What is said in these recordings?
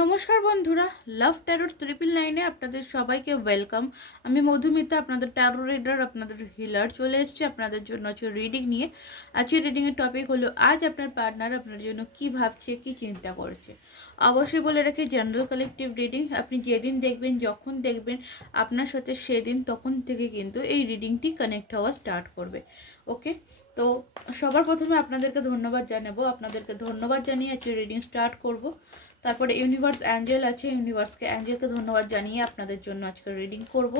নমস্কার বন্ধুরা লাভ ট্যারোর ট্রিপল নাইনে আপনাদের সবাইকে ওয়েলকাম আমি মধুমিতা, আপনাদের ট্যারো রিডার আপনাদের হিলার চলে এসেছি আপনাদের জন্য আজকে রিডিং নিয়ে। আজকে রিডিংয়ের টপিক হলো, আজ আপনার পার্টনার আপনার জন্য কি ভাবছে, কি চিন্তা করছে? অবশ্যই বলে রেখে জেনারেল কালেকটিভ রিডিং আপনি যেদিন দেখবেন, যখন দেখবেন, আপনার সাথে সেদিন, তখন থেকে কিন্তু এই রিডিংটি কানেক্ট হওয়া স্টার্ট করবে। ওকে তো সবার প্রথমে আপনাদেরকে ধন্যবাদ জানাব। আপনাদেরকে ধন্যবাদ জানিয়ে আজকে রিডিং স্টার্ট করব। তারপরে ইউনিভার্স অ্যাঞ্জেল আছে ইউনিভার্সকে অ্যাঞ্জেলকে ধন্যবাদ জানিয়ে আপনাদের জন্য আজকে রিডিং করব।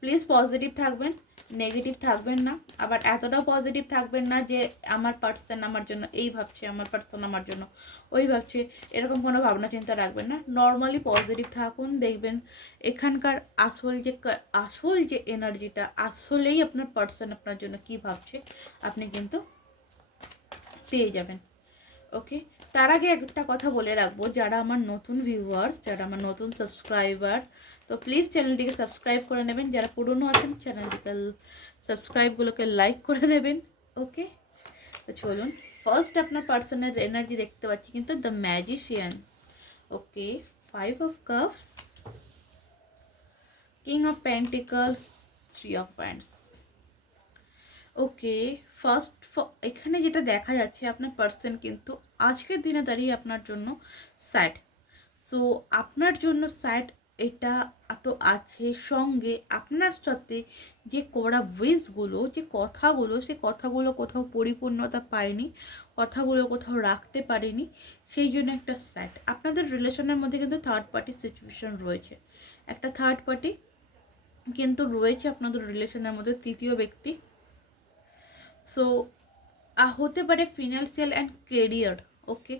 প্লিজ পজিটিভ থাকবেন নেগেটিভ থাকবেন না। আবার এতটাও পজিটিভ থাকবেন না যে, আমার পার্সন আমার জন্য এই ভাবছে, আমার পার্সন আমার জন্য ওই ভাবছে। এরকম কোনো ভাবনা চিন্তা রাখবেন না। নর্মালি পজিটিভ থাকুন, দেখবেন এখানকার আসল যে আসল যে এনার্জিটা আসলেই আপনার পার্সন আপনার জন্য কি ভাবছে, আপনি কিন্তু পেয়ে যাবেন। ওকে তার আগে একটা কথা বলে রাখব, যারা আমার নতুন ভিউয়ার্স যারা আমার নতুন সাবস্ক্রাইবার তো প্লিজ চ্যানেলটিকে সাবস্ক্রাইব করে নেবেন। যারা পুরনো আছেন চ্যানেলটিকে সাবস্ক্রাইবগুলোকে লাইক করে নেবেন। ওকে তো চলুন ফার্স্ট আপনার পার্সনের এনার্জি দেখতে পাচ্ছি কিন্তু the magician okay five of cups king of pentacles three of pants okay first এখানে যেটা দেখা যাচ্ছে আপনার পার্সন কিন্তু আজকের দিনে দাঁড়িয়ে আপনার জন্য স্যাড সো আপনার জন্য স্যাড এটা এত আছে সঙ্গে আপনার সাথে যে করা উইসগুলো যে কথাগুলো, সে কথাগুলো কোথাও পরিপূর্ণতা পায়নি, কথাগুলো কোথাও রাখতে পারেনি, সেই জন্য একটা স্যাড আপনাদের রিলেশনের মধ্যে কিন্তু থার্ড পার্টি সিচুয়েশন রয়েছে। একটা থার্ড পার্টি কিন্তু রয়েছে আপনাদের রিলেশনের মধ্যে তৃতীয় ব্যক্তি। সো হতে পারে ফিনান্সিয়াল অ্যান্ড কেরিয়ার ওকে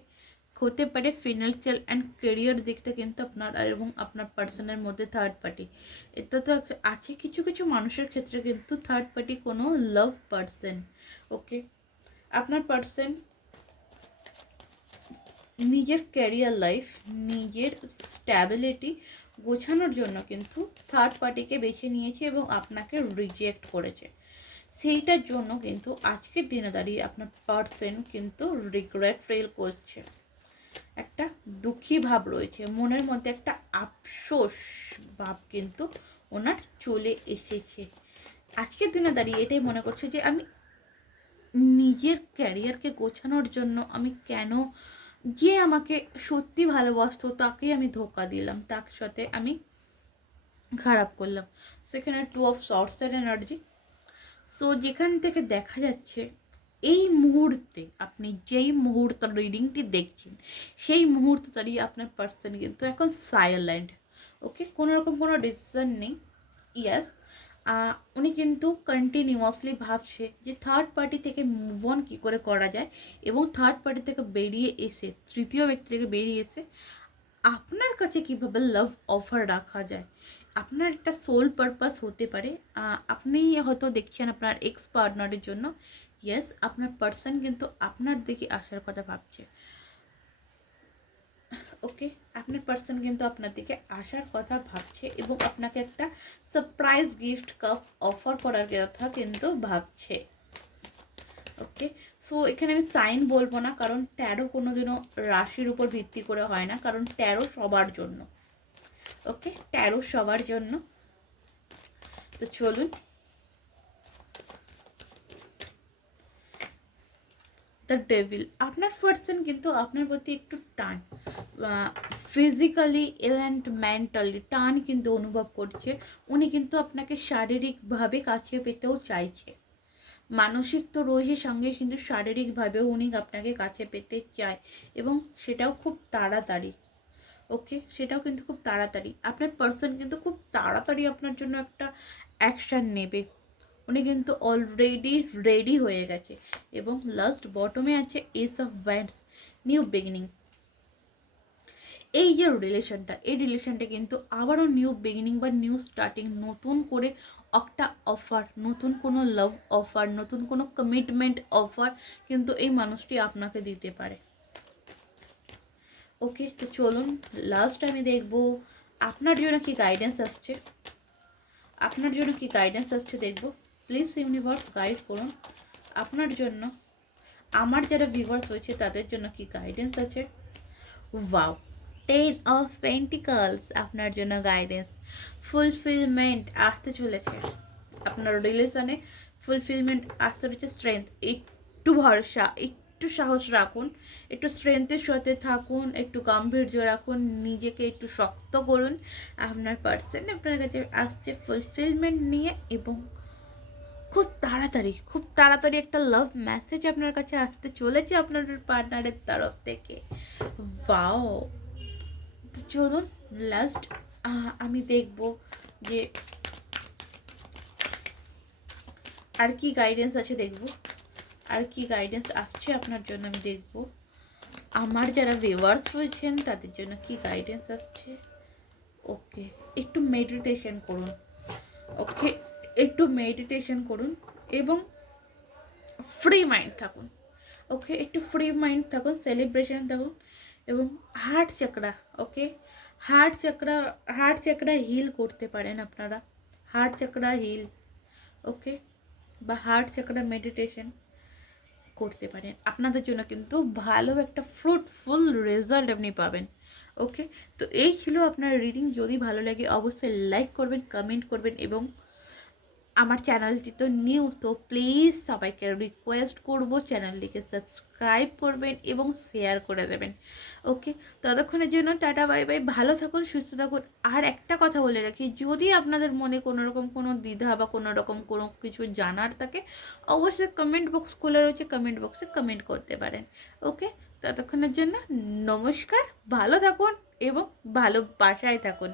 হতে পারে ফিনান্সিয়াল অ্যান্ড কেরিয়ার দিকটা কিন্তু আপনার এবং আপনার পার্সনের মধ্যে থার্ড পার্টি এটা তো আছে কিছু কিছু মানুষের ক্ষেত্রে কিন্তু থার্ড পার্টি কোনো লাভ পার্সন ওকে আপনার পার্সন নিজের ক্যারিয়ার লাইফ নিজের স্ট্যাবিলিটি গোছানোর জন্য কিন্তু থার্ড পার্টিকে বেছে নিয়েছে এবং আপনাকে রিজেক্ট করেছে। সেইটার জন্য কিন্তু আজকের দিনে দাঁড়িয়ে আপনার পার্সন কিন্তু রিগ্রেট ফিল করছে। একটা দুঃখী ভাব রয়েছে, মনের মধ্যে একটা আফসোস ভাব কিন্তু ওনার চলে এসেছে। আজকের দিনে দাঁড়িয়ে এটাই মনে করছে যে আমি নিজের ক্যারিয়ারকে গোছানোর জন্য আমি কেন যে আমাকে সত্যি ভালোবাসতো তাকে আমি ধোকা দিলাম, তার সাথে আমি খারাপ করলাম। সেখানে টু অফ শর্টস শর্টসের এনার্জি সো যেখান থেকে দেখা যাচ্ছে, এই মুহূর্তে আপনি যেই মুহূর্ত রিডিংটি দেখছেন, সেই মুহূর্ত দাঁড়িয়ে আপনার পার্সন কিন্তু এখন সাইলেন্ট ওকে কোনো রকম কোনো ডিসিশন নেই। ইয়াস উনি কিন্তু কন্টিনিউয়াসলি ভাবছে যে থার্ড পার্টি থেকে মুভ অন কী করে করা যায় এবং থার্ড পার্টি থেকে বেরিয়ে এসে, তৃতীয় ব্যক্তি থেকে বেরিয়ে এসে আপনার কাছে কীভাবে লাভ অফার রাখা যায়? আপনার একটা সোল পারপাস হতে পারে। আপনি হয়তো দেখছেন আপনার এক্স পার্টনারের জন্য। ইয়েস আপনার পার্সন কিন্তু আপনার দিকে আসার কথা ভাবছে। ওকে আপনার পার্সন কিন্তু আপনার দিকে আসার কথা ভাবছে এবং আপনাকে একটা সারপ্রাইজ গিফট কাপ অফার করার কথা কিন্তু ভাবছে। ওকে সো এখানে আমি সাইন বলব না, কারণ ট্যারো কোনোদিনও রাশির উপর ভিত্তি করে হয় না, কারণ ট্যারো সবার জন্য। ওকে ট্যারো সবার জন্য। তো চলুন। ডেভিল আপনার পার্সন কিন্তু আপনার প্রতি একটু টান ফিজিক্যালি অ্যান্ড মেন্টালি টান কিন্তু অনুভব করছে। উনি কিন্তু আপনাকে শারীরিকভাবে কাছে পেতেও চাইছে। মানসিক তো রয়েছে সঙ্গে, কিন্তু শারীরিকভাবেও উনি আপনাকে কাছে পেতে চায় এবং সেটাও খুব তাড়াতাড়ি। ওকে সেটাও কিন্তু খুব তাড়াতাড়ি। আপনার পার্সন কিন্তু খুব তাড়াতাড়ি আপনার জন্য একটা অ্যাকশান নেবে। উনি কিন্তু অলরেডি রেডি হয়ে গেছে। এবং লাস্ট বটমে আছে ace of wands new beginning এই যে রিলেশনটা এই রিলেশনটা কিন্তু আবারও নিউ বিগিনিং বা নিউ স্টার্টিং নতুন করে একটা অফার নতুন কোনো লাভ অফার নতুন কোনো কমিটমেন্ট অফার কিন্তু এই মানুষটি আপনাকে দিতে পারে। ওকে তো চলুন লাস্ট আমি দেখব, আপনার জন্য কি গাইডেন্স আসছে? আপনার জন্য কি গাইডেন্স আসছে দেখব। প্লিজ ইউনিভার্স গাইড করুন। আপনার জন্য, আমার যারা ভিভার্স হয়েছে তাদের জন্য কি গাইডেন্স আছে? ওয়াও টেন অফ পেন্টিকলস আপনার জন্য গাইডেন্স ফুলফিলমেন্ট আসতে চলেছে। আপনার রিলেশনে ফুলফিলমেন্ট আসতে চলেছে স্ট্রেংথ একটু ভরসা, একটু সাহস রাখুন, একটু স্ট্রেংথের সাথে থাকুন, একটু গাম্ভীর্য রাখুন, নিজেকে একটু শক্ত করুন। আপনার পার্সন আপনার কাছে আসছে ফুলফিলমেন্ট নিয়ে এবং খুব তাড়াতাড়ি খুব তাড়াতাড়ি একটা লাভ মেসেজ আপনার কাছে আসতে চলেছে আপনার পার্টনারের তরফ থেকে। বাও তো চলুন লাস্ট আমি দেখব যে আর কি গাইডেন্স আছে দেখব। আর কি গাইডেন্স আসছে আপনার জন্য আমি দেখব। আমার যারা ভিউয়ার্স হয়েছেন তাদের জন্য কি গাইডেন্স আসছে? ওকে একটু মেডিটেশন করুন। ওকে একটু মেডিটেশন করুন এবং ফ্রি মাইন্ড থাকুন। ওকে একটু ফ্রি মাইন্ড থাকুন সেলিব্রেশন থাকুন এবং heart chakra okay heart chakra heart chakra heal করতে পারেন আপনারা। হার্ট চাকরা হিল ওকে বা হার্ট চাকরা মেডিটেশন করতে পারেন। আপনাদের জন্য কিন্তু ভালো একটা ফ্রুটফুল রেজাল্ট আপনি পাবেন। ওকে তো এই ছিল আপনার রিডিং যদি ভালো লাগে, অবশ্যই লাইক করবেন কমেন্ট করবেন এবং আমার চ্যানেলটি তো নিউ, তো প্লিজ সবাইকে রিকোয়েস্ট করব চ্যানেলটিকে সাবস্ক্রাইব করবেন এবং শেয়ার করে দেবেন। ওকে ততক্ষণের জন্য টাটা বাই বাই ভালো থাকুন, সুস্থ থাকুন। আর একটা কথা বলে রাখি, যদি আপনাদের মনে কোনো রকম কোনো দ্বিধা বা কোনো রকম কোনো কিছু জানার থাকে, অবশ্যই কমেন্ট বক্স খোলা রয়েছে কমেন্ট বক্সে কমেন্ট করতে পারেন। ওকে ততক্ষণের জন্য নমস্কার, ভালো থাকুন এবং ভালো বাসায় থাকুন।